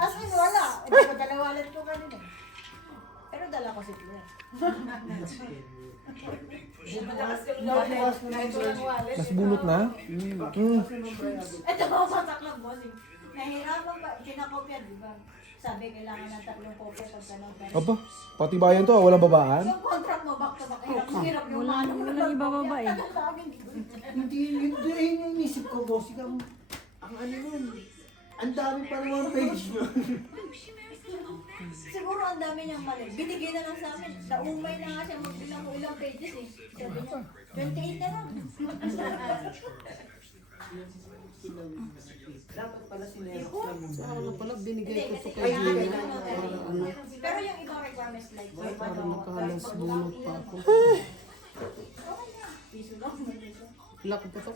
As in, wala. Hindi ko dalawalan ko kanina. Pero dala ko si Claire. malakas yung wallet. Kahit walang wallet. Mas bunot na? Ito ba, patak lang, bossing. Nahihirapan ba? Kinakopya, di ba? Sabi, kailangan ng 3 kopya pag gano'n. Aba, pati bayan to, walang babaan. Yung contract mo, back to back. Hirap yung Walang ibababa eh. Hindi, yun yung inisip ko, boss. Ang ano nun, ang dami pa naman page nun. Siguro ang dami niyang mali. Binigay na lang sa amin. Naumay na nga siya magbilang kung ilang pages eh. Sabi niya, 28 na lang. Dapat pala sinerap lang yung Ano pala, binigay ko to kay Kailangan Gina. na ano. Pero yung ibang requirements like Para makahalas bunot pa ako. piso lang. Laki pa to.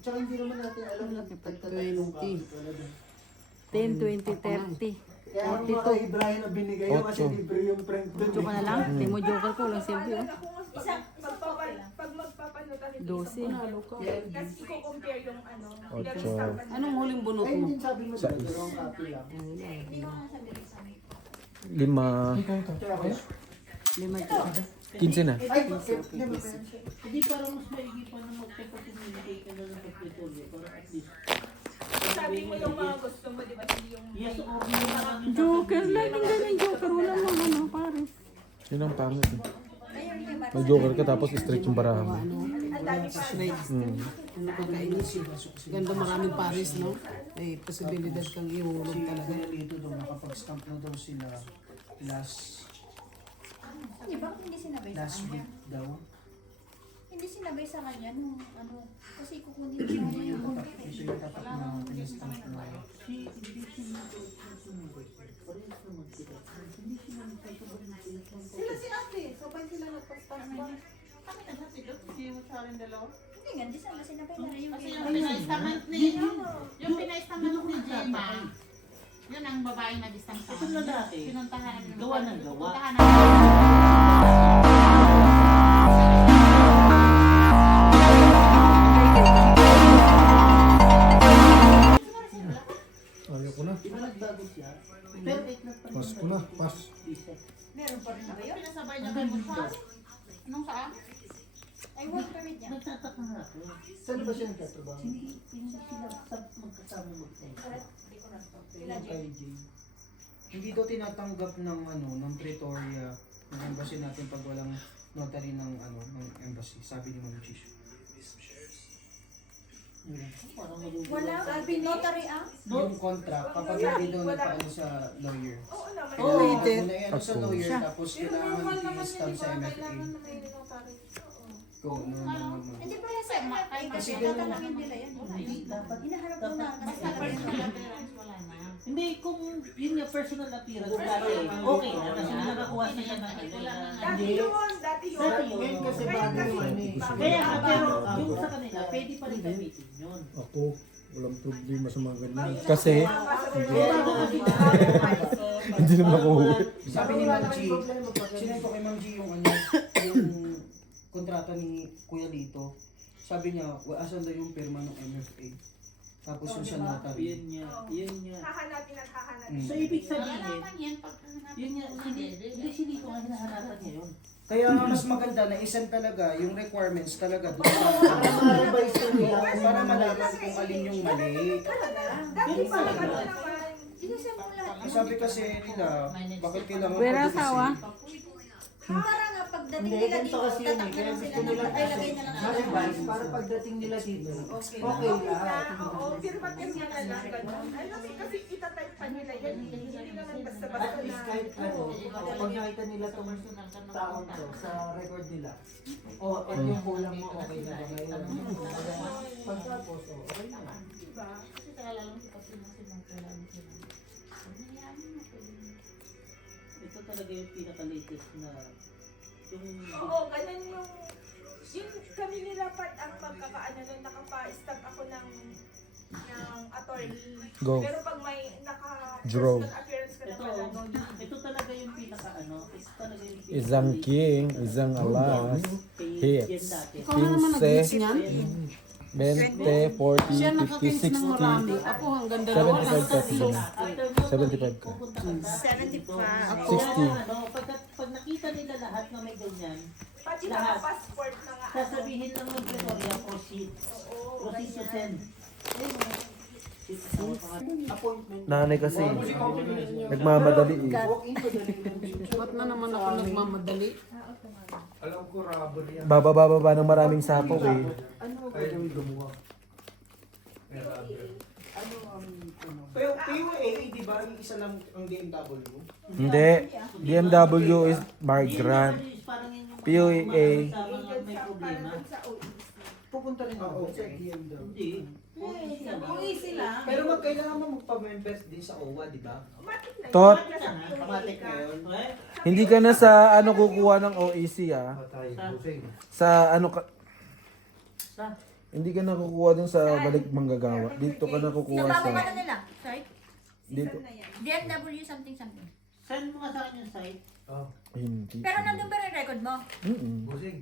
Tsaka hindi naman natin alam na Twenty. 10, 20, 30. Kaya ang mga kay Brian na binigay yung kasi Otso. libre yung print doon. Joke ka na lang. Timo joker ko. Walang silbi oh. Pag magpapanutan ito, 12. kasi i-compare yung ano, Ocho. Anong huling bunot Ayun mo? din sabi mo Sa diba, dalawang copy lang. Hindi ko nga sabi rin sa amin. 5. Kaya ako, 15 na. ay, bakit? Hindi ba yan? Hindi parang mas maigi pa na magpapag-communicate ka na ng pagpitulyo para at least. sabi mo yung mga gusto mo, di ba? Hindi yung Yes, okay naman yung Joker. Laging ganyan joker. Wala lang ano, pares. Yun ang pangit eh. Ayun yung iba. May joker ka tapos stretch yung baraha mo. Ang dami pa. Ano ka kainis yun? Ganda maraming pares, no? May posibilidad kang ihulog Si talaga. Kuya Lito daw, nakapag-stamp na daw sila last Di ba hindi sinabay sa last kanya? week daw. Hindi sinabay sa kanya nung ano, kasi kukunin niya yung contract. Ito yung tatak na pinastamp na Sila si ate, sabay sila nagpastas ba? Hindi nga, hindi sana sinabay na yung Kasi yung pinaestament ni Gemma, yun ang babaeng nag-istampahan. Itong lalaki, Pinuntahan namin. gawa ng gawa. Pinuntahan namin. Ayaw ko na. Di ba nagbago siya? Pero Pas ko na. Pas. Meron pa rin ba kayo? Pinasabay niya kay Bukas. Anong saan? Ay, work permit niya. nagtataka nga ako. Saan ba siya nagtatrabaho? Hindi sila magkasama mag-tayo. Sila, Jay. kay Jay. Hindi daw tinatanggap ng ng Pretoria ng embassy natin pag walang notary ng ng embassy, sabi ni Ma'am Chish. Parang magugulo. Wala, notary ah. Yung contract kapag hindi daw nagpaano sa lawyer. Oo naman. Oo. Kailangan muna yan sa Ako. lawyer tapos Pero normal kailangan naman i-stamp yun, sa di ba? MFA. Kailangan na may notary. Oo. Go, normal naman. Hindi pa yan sa ay kasi Kasi tatanungin nila yan. Wala. Hindi, dapat. Hinaharap mo na kasi Basta personal appearance, wala na. Hindi, kung yun yung personal appearance dati, okay na. Kasi nakakuha sila ng Dati yun, dati yun. Dati yun. Ngayon kasi Ngayon bago kasi, yung ano eh. Kaya nga, pero yung sa kanila, pwede pa rin gamitin yun. Ako. Walang problema sa mga ganyan. Kasi, hindi naman ako huli. Sabi ni Ma'am G, sinento kay Ma'am G yung yung kontrata ni Kuya Lito. Sabi niya, asan daw yung pirma ng MFA? Tapos yung sa notary. Yun niya, yun niya. Hahanapin at hahanapin. Mm. So, ibig sabihin, Malalaman yan pag hanapin yun niya, mo hindi si Lito nga hinahanapan niya yun. Kaya nga mas maganda na isend talaga yung requirements talaga doon sa Para ma-revise na nila. para malaman kung alin yung mali. Dati pa naman naman. Inisip mo lahat. Sabi kasi nila, bakit kailangan Pwera pa asawa? Para nga pagdating Hindi, nila ganito dito, kasi yun eh. tatak na Kaya lang gusto sila nila ng ay lagay na lang sila. ma-revise para pagdating nila dito. Okay lahat. Oo, pirma-pirma na lang ganun. Ano kasi itatype pa nila yan. Hindi naman basta-basta At least na. kahit pag nakita nila tong taon to sa record nila, at yung kulang mo, okay na ba ngayon? Pagtapos, okay na. Diba? Kasi kalala mo kasi kailangan sila. Ito talaga yung pinaka-latest na yung Oo, ganun yung kami nila part ang pagkakaano nun, nakapa-stop ako ng attorney. Go. Pero pag may Draw. personal appearance ka na ito, pala, ito talaga yung pinaka-ano, ito talaga yung Isang king, isang alas, hits. Yan dati. Ikaw na naman nag-hits niyan. 20, 40, Siya 50, nakakins ng marami. 60. Ako hanggang dalawa 75 lang. ka sila. 75 ka. 75. 60. Pag nakita nila lahat na may ganyan, pati Lahat. mga passport, mga sasabihin lang ng Pretoria, proceed. Proceed to send. Appointment. Nanay kasi, nagmamadali eh. Walk-in to the relationship. Ba't na naman ako nagmamadali? Alam ko, rubber yan. Bababa ng maraming sapo eh. Ano ba Kaya gawin yung mo? gumawa. May rubber. Ano ang Pero PUAA, di ba, yung isa lang ang BMW? Hindi. BMW is Margrand. PUAA. Sa mga may problema. sa OE. Pupunta rin ako sa BMW. Hindi. Uwi sila. Pero kailangan mo magpa-members din sa OWA, di ba? Matik na yun. Tot. Kamatik na yun. Hindi ka na sa ano kukuha ng OEC ah. Patay. Busing. Sa ano ka, Sa? hindi ka na kukuha dun sa balik manggagawa. Dito ka na kukuha Yung bago sa, ka na nila. Sorry? dito. BMW something something. Send mo nga sa akin yung site. Oh. Hindi. Pero nandun ba yung record mo? Mm-mm. Busing.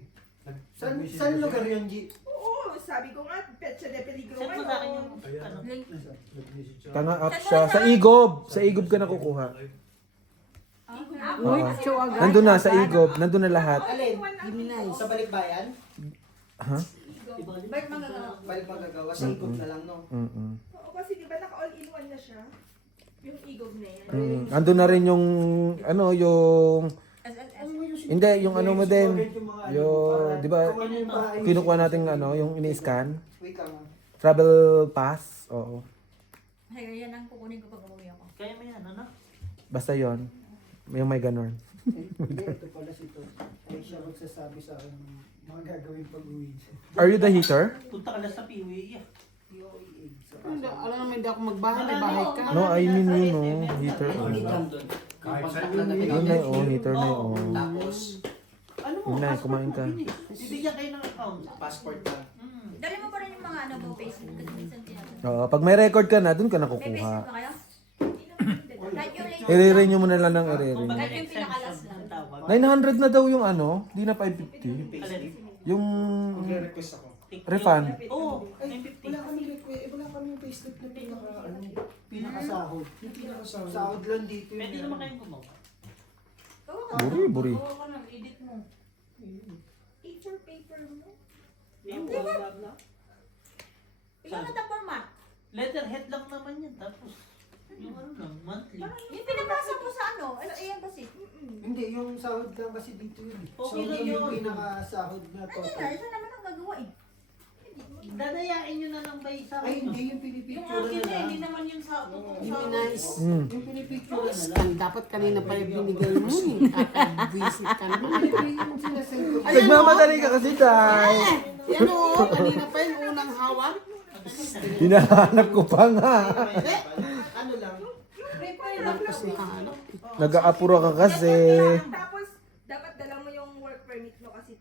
Saan lugar yun, G? Oo, sabi ko nga, petsa de peligro Send mo sa akin ngayon. yung ano. Link. Nag-message siya. Tanga up siya. Sa Igob. Sa Igob ka na kukuha. Uy, Oo. show agad. Nandun na sa Igob. Nandun na lahat. Alin? Giminay. Sa balikbayan? Ha? Balik manggagawa. Balik magagawa, sa ikot na lang, no? Mm-mm. Oo, kasi di ba naka-all-in-one na siya? Yung igog na yan. Andun na rin yung ano yung hindi yung ano mo din. Yung 'di ba kinukuha natin ano yung ini-scan Wait lang. travel pass. Oo. Ay, yan ang kukunin ko pag umuwi ako. Kaya mo yan, ano? Basta yon, yung may ganon. Hindi, ito pala si Tom. Ay siya magsasabi sa akin ng mga gagawin pag-uwi. Are you the heater? Punta ka na sa PUA. Hindi, alam naman hindi ako magbahay, may bahay ka. No, I mean yun, no. Heater. Kahit sa Yun na yun, heater na yun. Tapos, Ano mo? Yun na, passport kumain mo ka. din eh. Bibigyan kayo ng account. passport lang. Dali mo pa rin yung mga ano mo, Facebook. Kasi minsan tinatanong. Oo, pag may record ka na, dun ka May nakukuha. Facebook ba kayo? Kahit yung link. I-re-renew mo na lang ng i-re-renew. Kahit yung pinakalas lang. 900 na daw yung ano, di na 550. Alin? Yung Magre-request ako. refund. Oo, Ay, 950. wala kami request, wala kami payslip na pinakasahod. Yung pinakasahod. Sahod lang dito Pwede yun. naman kayong gumawa. Buri. Gawa ka ng edit mo. Picture paper mo. Yung blah, blah. Bigyan mo ng format. Letterhead lang naman yan. Tapos, yung ano lang, monthly. Yung pinapasa mo sa ano, ayan kasi. Hindi, yung sahod lang kasi dito yun. Okay Sahod lang lang yung yun. pinakasahod na Ano total. na, isa naman ang gagawa eh. Dadayain nyo na lang ba isa? Ay, hindi, yung Yung pinipicture akin na na, hindi lang. naman yung sa totoo Hindi sa nice. Mm. Yung pinipicture na lang. Dapat kanina pa yung binigay mo eh. Kakabwisit ka naman. Yung sinasend ko. Nagmamadali ka kasi, Day. Yan o, kanina pa yung unang hawak. Hinahanap ko pa nga. Ano lang, Tapos nakahanap. Nag-aapura ka kasi. Tapos, dapat dala mo yung work permit mo kasi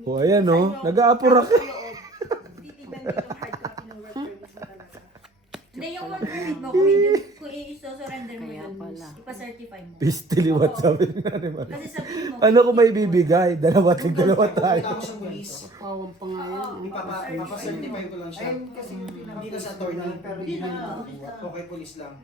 O, ayan o. Nag-aapura ka. titignan din yung hard copy ng work permit mo talaga. Hindi yung work permit mo, kung hindi, kung i-surrender mo yun, ipa-certify mo. Pistili, what sabi na naman. Kasi sabihin mo, Ano kung may bibigay? Dalawa tayo. ako sa police. Pawang pa nga yan. Ipapacertify ko lang siya. Ayun kasi yung Hindi na sa attorney. pero Hindi yun na. ang Okay, police lang.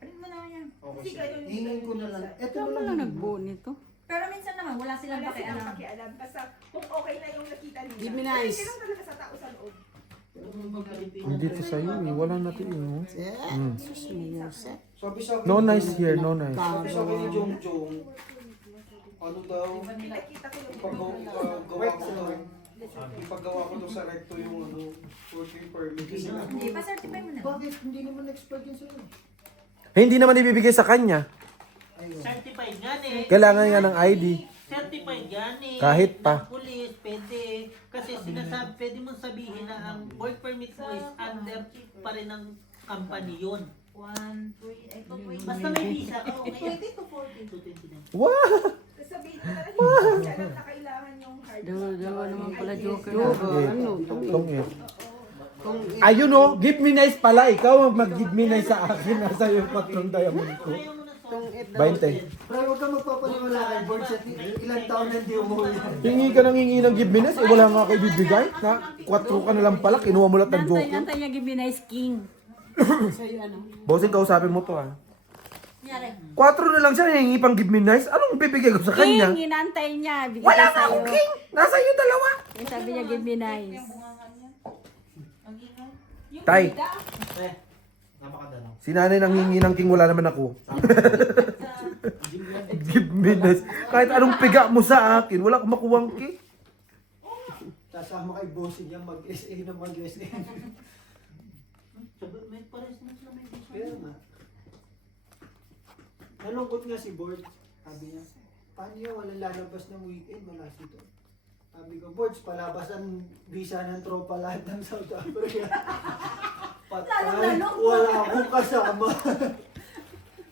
ano mo naman yan. Okay, Hindi sige. kayo hingin ko na lang. Ito Ikaw na mo lang. lang nagbuo nito. Pero minsan naman, wala silang Wala silang pakialam. pakialam. Basta kung okay na yung nakita nila. Give me nice. Hindi lang talaga sa tao sa loob. Dito sa'yo eh. Wala na ito eh. oh. Yeah. Sus mo Yosef. Sabi sa akin, No nice here, no nice. Sabi sa akin ni Jong Jong, ano daw, Nakita ko yung ipagawa ko to sa recto yung ano, working permit. Kasi nga, Hindi, pa-certify mo na. Bakit? Hindi naman expert yun sa'yo. Hindi naman ibibigay sa kanya. Ayun. Certified yan eh. Kailangan nga ng ID. Certified yan eh. Kahit pa. Ng police, pwede. Kasi sinasabi, pwede mong sabihin na ang work permit mo is under pa rin ng company yun. 1, 3, ay, 2, Basta may visa ka, okay. 20 to 40. 229. Wow! sabihin mo na hindi siya lang na kailangan yung hard Dalawa naman pala joker. Ano? Tongit. Ayun oh, give me nice pala. Ikaw ang mag-give me nice sa akin. Nasa yung patrong diamond ko. 20. Pero huwag ka magpapaniwala kay Board sa ilang taon na hindi umuwi. Hingi ka ng hingi ng give me nice. Eh, wala nga kayo bibigay. Na, 4 ka na lang pala. Kinuha mo lahat ng joke. Nantay niya give me nice king. Sa'yo ano? Bossing, kausapin mo to ah. Nyari. 4 na lang siya. Hingi pang give me nice. Anong bibigay ko sa kanya? King, inantay niya. Bigay Wala sa'yo. nga akong king. Nasa iyo dalawa. Eh, sabi niya give me nice. Tay, Eh, napakadalaw. si nanay nang hingi ng king. Wala naman ako. Give me nice. Kahit anong piga mo sa akin, wala akong makuwang king. Sasama kay Bossing yan mag-SA na mag-SA. May pares na sila may visa. Kaya nga. Nalungkot nga si Board. Sabi niya, paano yun? Walang lalabas ng weekend. Wala sito. Sabi ko, Boards, palabas ang visa ng tropa lahat ng South Africa. Patay, wala akong kasama.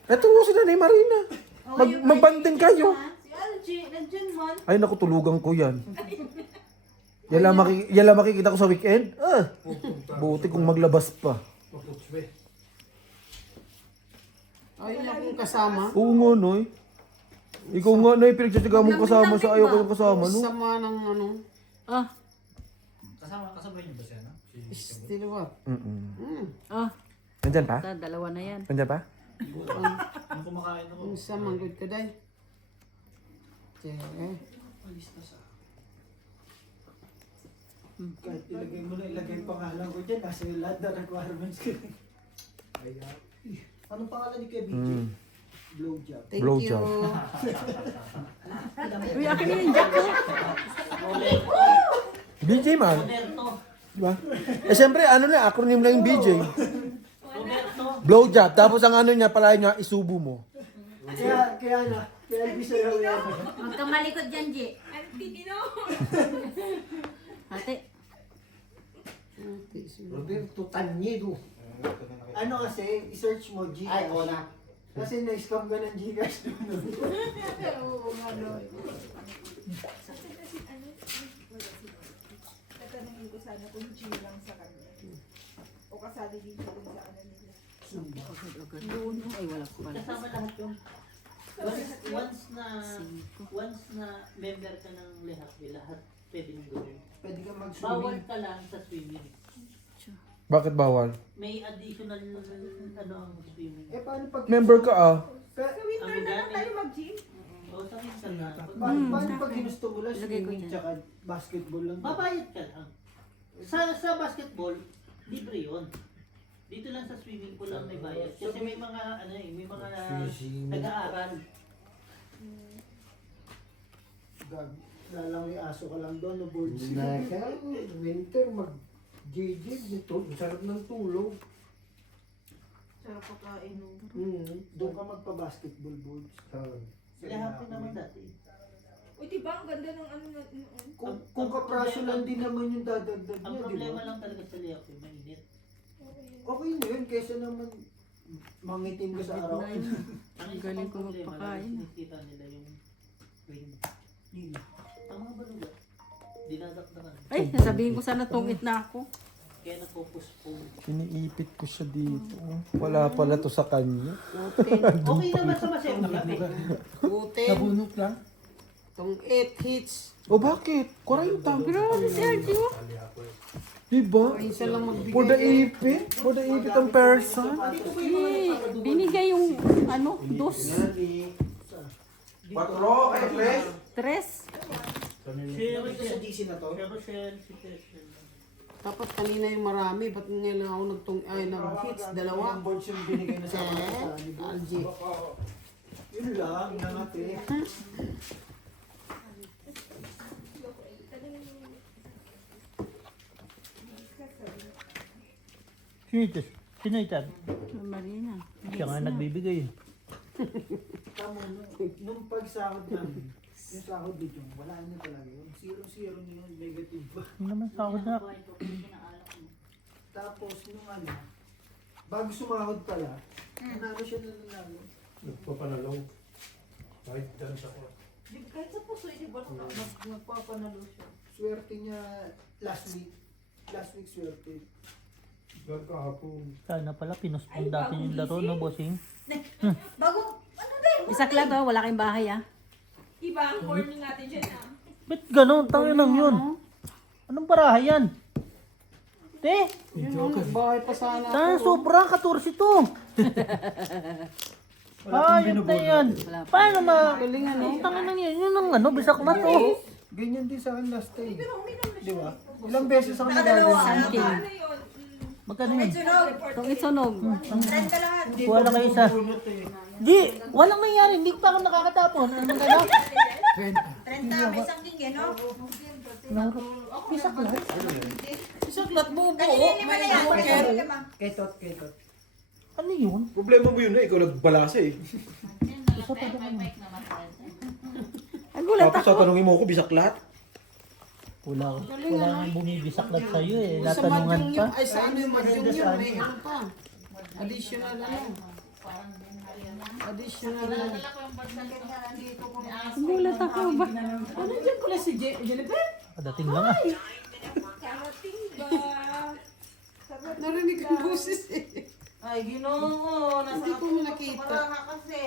Eto si nanay Marina. Magbanding kayo. Si Algie, nandyan man. Ay naku, tulugan ko yan. Yan lang makikita ko sa weekend. Ah, buti kung maglabas pa. Ay, akong kasama. Oo nga, Noy. Ikaw nga, Noy, pinagtsatsaga mong kasama sa ayaw ko yung kasama, no? Sama ng ano. Ah, Kasama niyo ba siya, no? Still what? ah. Nandyan pa? Dalawa na yan. Nandyan pa? Ang kumakain ako. Ang sama, good ka day. Alis na sa Kahit ilagay mo na, ilagay yung pangalan ko dyan. Nasa yung lahat na requirements ko. Kaya, anong pangalan ni Kuya BJ? Blowjob. Thank Blowjob. you. Uy, akin na yung jack ko. BJ man. Roberto. Diba? Eh, siyempre, ano na, acronym lang yung BJ. Roberto. Blowjob. Tapos ang ano niya, pala niya, isubo mo. Kaya hindi sa'yo yan. Huwag kang malikot dyan, G. Ate. Roberto Tanyedo. Ano kasi, i-search mo Gcash. Ay, na. Kasi na-scam ka ng Gcash doon. Tatanungin ko sana kung G lang sa kanya. O kasali dito kung sa ano nila. Ay, wala ko pala. Kasama lahat yung once na member ka ng lahat pwedeng gawin. Pwede ka Bawal mag-swimming. ka lang sa swimming. Bakit bawal? May additional ang swimming. Eh, paano pag... Member ka ah. Sa winter na lang tayo mag-gym. O sa minsan na. Paano pag ginusto mo lang Lagay ko swimming dyan. tsaka basketball lang? Babayad ka lang. Sa basketball, libre yun. Dito lang sa swimming pool lang may bayad. Kasi may mga may mga nag-aaral. Gag, lalang may aso ka lang doon, no boards. Winter, mag-JJ, sarap ng tulog. Sarap pagkain no. Doon ka magpa-basketball boards. Sila naman dati. Uy, diba ang ganda ng ano na Kung kaprasyo lang din naman yung dadagdag Ang niya, di problema ba? lang talaga sa layout, mainit. Okay na yun, kesa naman mangitim ka sa araw. Ang isa Galing pang ko problema magpakain. lang, sinisita nila yung wind. Ang mga baluga, dinadakdakan. Ay, nasabihin ko sana tungit na ako. Kaya nagpo-postpone. Iniipit ko siya dito. Wala pala to sa kanya. Okay. Okay naman sa masaya kami. Putin. Nabunot lang. Tong 8 hits. O bakit? 40. Grabe si Arjo. Diba? Isa lang magbigay. For the ipit? For the ipit ang person? Binigay yung ano, dos. 4, ay 3. Tres. Ano ito sa GC na to? Si Tesla. Dapat kanina yung marami. Ba't ngayon lang ako nag-hits? Dalawa. Boards yung binigay na sa akin. LG. Yun lang, nangate. Sino ito? Marina. Siya nga nagbibigay. Tama, nung pagsahod namin, yung sahod dito, wala na talaga yun. 0-0 na yun, negative pa. Hindi naman sa ako na. Tapos nung ano, bago sumahod pala, nanalo siya na nanalo. Nagpapanalaw. Kahit dan siya ko. Kahit sa puso, di ba nagpapanalo siya? Swerte niya last week. Last week swerte. Kahapon. Sana pala pinuspon dati yung laro, no, bossing? Bago, ano din? Isak lang to, wala kayong bahay ah. Iba ang corner natin dyan ah. Ba't gano'n? Tangin lang yun. Anong barahay yan? Te, Bahay pa sana. tangin sobra, 14 to. Ayun na yan. Paano tangin lang yan. Yun ang bisak na to. Ganyan din sa akin last time. Di ba? Ilang beses ako nagagawa. Sanking. Ano yun? Magkano yun? Itong isunog. Trend ka lahat. Kuha lang kayo isa. Di, walang nangyari. Hindi pa ako nakakatapon. Ano ka na? 30, may isang king no? Isaklat bubo. Kanina lima na yan. Kanina lima. Ketot. Ano yun? Problema mo yun na, ikaw nagbalasa eh. Ay, gulat Tapos ako. tatanungin mo ako, bisak lahat. Wala nang bumibisaklat sa'yo eh. Sa Natanungan madyong pa. yun, ay sa ano yung madyong yun, may ano pa. Additional ano. Additional ano. Gulat ako ba? Ano dyan pala si Jennifer? Padating lang ah. Karating ba? Narinig ang boses eh. Ay, ginoo. Hindi ko nakita. kasi.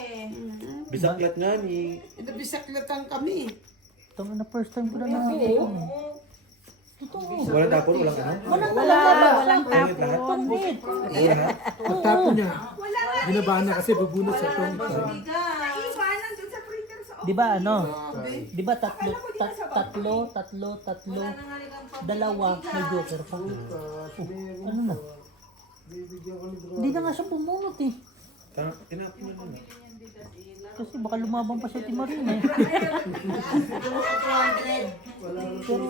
Bisak lahat nga ni. Nabisaklatan kami. Ito na first time ko na nakakita. Walang tapon, walang ano. Walang tapon. Pagtapon niya, ginabahan na kasi bubunot sa itong. Iba, nandun sa printer sa Di ba ano? Di ba tatlo, dalawa, may joker pa. Ano na? Hindi na nga siya bumunot eh. Tinapon na naman. Kasi baka lumabang pa si Timarin eh. Pero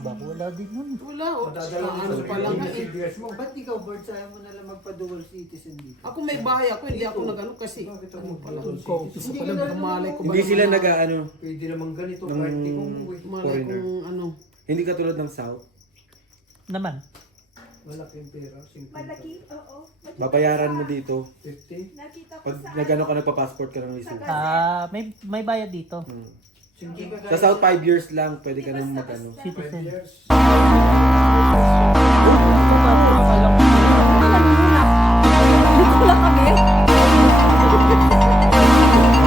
bako, wala din nun. Wala, o. Ano Pa lang nga eh. Ba't ikaw, Bert, ayaw mo nalang magpa-dual citizen dito? Ako may bahay ako, hindi ako nagano kasi ano pa lang ko. Isa pa lang malay ko ba Hindi sila naman- nag-ano, Pwede naman ganito, Ng- party kong uwi. malay foreigner. kong ano. Hindi katulad ng South. Naman. Malaking pera, 50. Malaki, oo. Babayaran mo dito. 50? Nakita ko Pag sa nagano ka, nagpa-passport ka ng isang. May bayad dito. Sa South 5 years lang, pwede ka nang mag-ano. Citizen.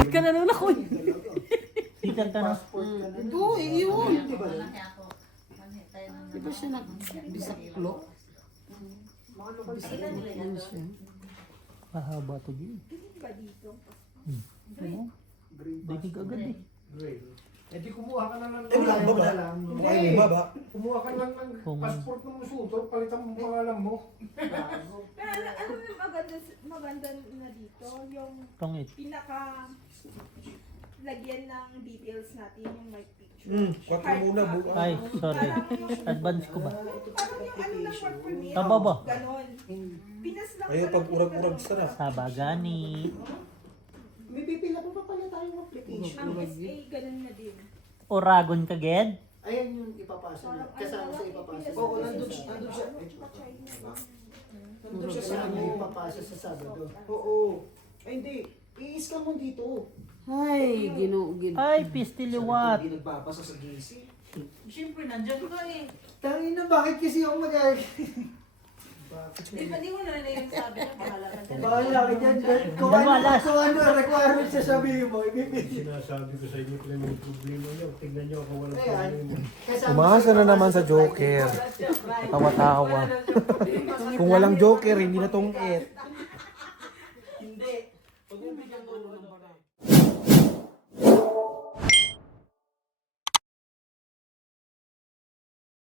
Ka na nun ako. Citizen ka na. Passport ka na. Oo, yun. Di ba? Di ba siya nagbisaklo? Ano siya? Mahaba to din. ba dito? Ano? Daig agad eh. Great. Eh di kumuha ka na ng wala ba ba? Ay, baba. Kumuha ka lang ng passport ng sutor, palitan mo pangalan mo. Pero ano yung maganda na dito? Yung Tongit. pinaka lagyan ng details natin, yung may picture. 4 muna, Ay, sorry. Advance ko ba? Parang yung ano lang work permit. Tama ba? Ganon. Pinas lang Ayaw pala pag urag-urag sarap. Sabagani. May pipila pa pala tayong application. Ang SA, ganon na din. Oragon ka, Ged? Ayan yung ipapasa niya. Kasama sa ipapasa. Oo, nandun siya. Nandun siya sa Kasama ano. yung ipapasa sa Sabado. Oo. Ay, hindi. I-scan mo dito. Ay, ginugin. Ay, pistiliwat. Hindi nagbabasa sa GC. Siyempre, nandyan ka eh. Tangin na, bakit kasi ako mag- Di ba, di mo na yung sabi na bahala ka dyan. Bahala ka dyan. Kung Dalawa, ano ang requirements na sabihin mo, ibibigay. Sinasabi ko sa inyo kung ano yung problema niyo. Tignan niyo kung walang Ayan. problema. Umasa na naman sa Joker. Tawa-tawa. Kung walang Joker, hindi na tong it.